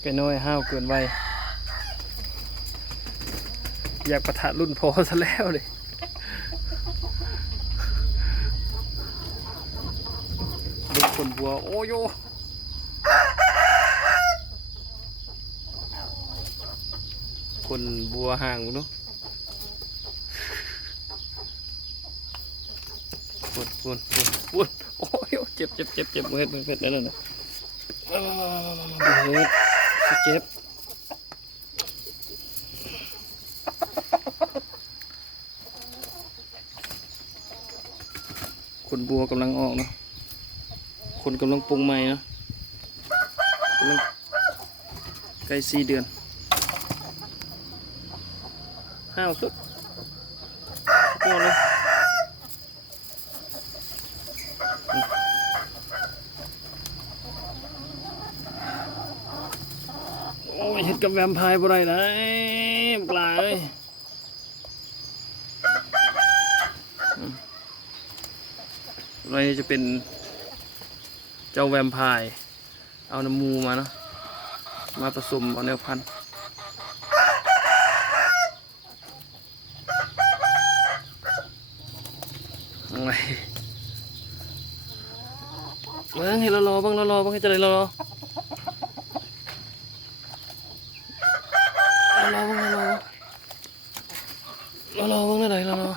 ไก่น้อยห้าวเกินวัยอยากประทะรุ่นพอซะแล้วเลยดูคนบัวโอ้โยคนบัวห่างเนาะ วดปวดปวดปวดโอ้ยเจ็บเจ็บเจ็บเจ็บเฮ็ดมือเฮ็ดนั่นน่ะมามามามามามาเฮ็ดเจ็บคนบัวกำลังออกเนาะคนกำลังปรุงใหม่เนาะกำลังใกล้สี่เดือนห้าวสุดสุดยอดเลยอืมโอ้ยเห็ด กับแวมไพร์บ่ได้นะบักหลาเอ้ยอะไรจะเป็นเจ้าแวมไพร์เอาน้ำมูมาเนาะมาผสมเอาแนวพันธุ์อะไรเบิ้งให้เรารอบ้างเรารอบ้างให้จะได้เรารอเรารอบ้างเรารอเรารอบ้างได้เรารอ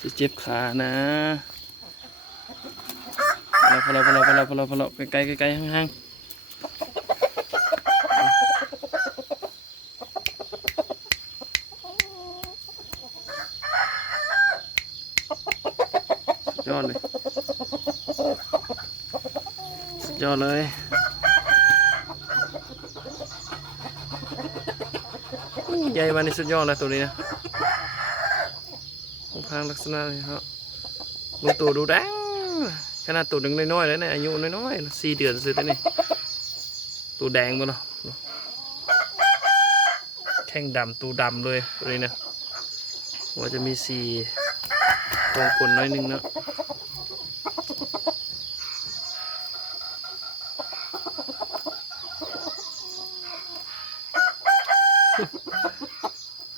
สิเจ็บขานะพอเราพอเราพอเราพอเราพอเราพอเราไกลๆไกลๆห่างๆยอดเลยยอดเลยใหญ่มานี่สุดยอดเลยตัวนี้นะ รูปร่างลักษณะนี้ครับลุงตู่ดูดังขนาดตัวหนึ่งน้อยๆแล้วเนี่ยอายุน้อยๆสี่เดือนสุดแล้วนี่ตัวแดงหมดเนาะแข้งดำตัวดำเลยตัวนี้นะว่าจะมีสีตรงคนน้อยนึงเนาะ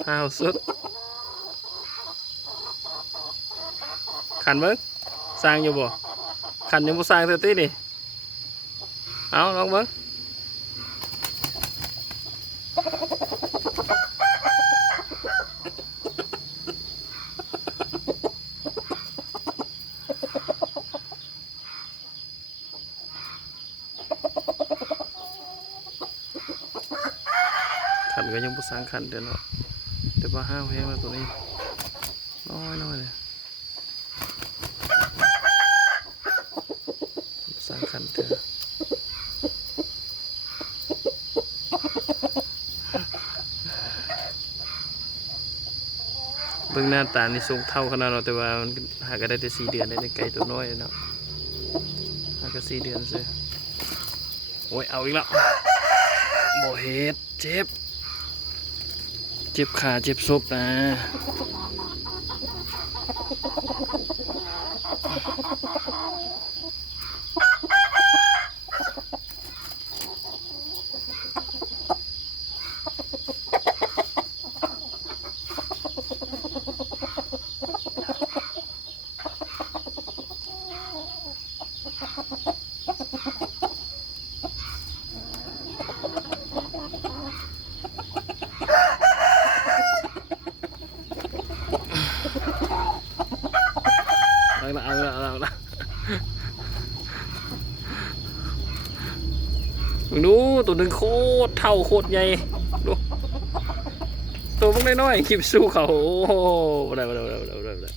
ห้าวสุด ขันเบิ้งสร้างอยู่บ่ขันยังบ่สร้างเท่าตีนี่เอาลองเบิ้งขันก็ยังบ่สร้างขันเดี๋ยวเนาะเดี๋ยวว่าห้าวแห้งแล้วตัวนี้น้อยน้อยเลย สร้างขันเถอะ เบื้องหน้าตานี่สูงเท่าขนาดเราแต่ว่ามันหาก็ได้แต่สี่เดือนได้แต่ไก่ตัวน้อยเนาะหาก็สี่เดือนเสียโอ้ยเอาอีกแล้วโมเฮ็ดเจ็บ เจ็บขาเจ็บซบนะเอาละเอาละเอาละ มึงดูตัวหนึ่งโคตรเท่าโคตรใหญ่ดูตัวพวกน้อยๆคลิปสู้เขาโอ้โหบ่ได้บ่ได้บ่ได้บ่ได้บ่ได้บ่ได้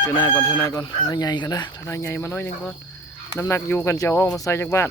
เท่าหน้าก่อนเท่าหน้าก่อนเท่าหน้าใหญ่กันนะเท่าหน้าใหญ่มาหน้อยหนึ่งก่อนน้ำหนักอยู่กันจะเอามาใส่จากบ้าน